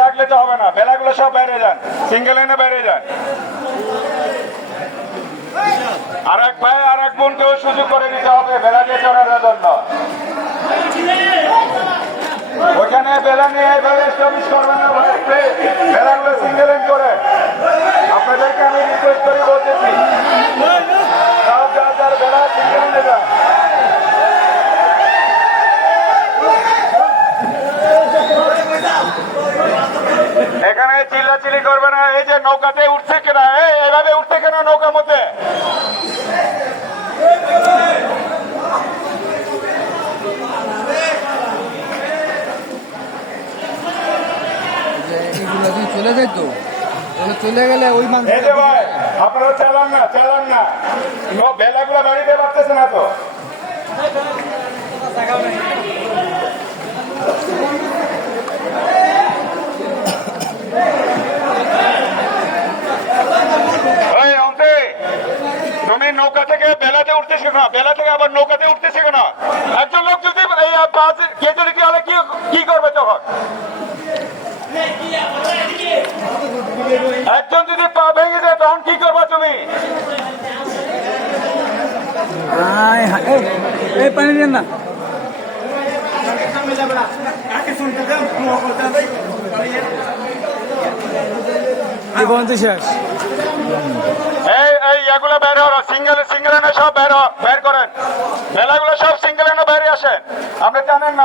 থাকলে তো হবে না, বেলাগুলো সব বাইরে যান, সিঙ্গেল লাইনে বাইরে যান। আর এক ভাই আর এক বোনকেও সুযোগ করে দিতে হবে বেলা দিয়ে চড়ার জন্য। ওইখানে বেলা নিয়ে এইভাবে স্টপিস করবেন না ভাই, বেলাগুলো সিঙ্গেল লাইন করে। আপনাদেরকে আমি রিকোয়েস্ট করে বলতেছি, সব যার বেলা সিঙ্গেল লাইনে যান। এখানে চিল্লাচিল্লি করবে না। এই যে নৌকাতে উঠছে কেনা, এইভাবে উঠছে কেনা নৌকার মধ্যে? চলে যায় তো, চলে গেলে ওই মানুষ। এই যে ভাই আপনারা চালান না, বেলাগুলো বাড়িতে পারতেছে না তো। তুমি নৌকা থেকে বেলাতে উঠতেছো না, বেলা থেকে আবার নৌকাতে উঠতেছে কেন? একজন লোক যদি কি হলে কি করবে তখন? একজন যদি পা ভেঙে যায় তখন কি করবে তুমি? এই পানি দেন না। শেষ এগুলো বের হলো, সিঙ্গেল সব বের করেন, বেলাগুলো সব সিঙ্গেল বাইরে আসেন। আপনি জানেন না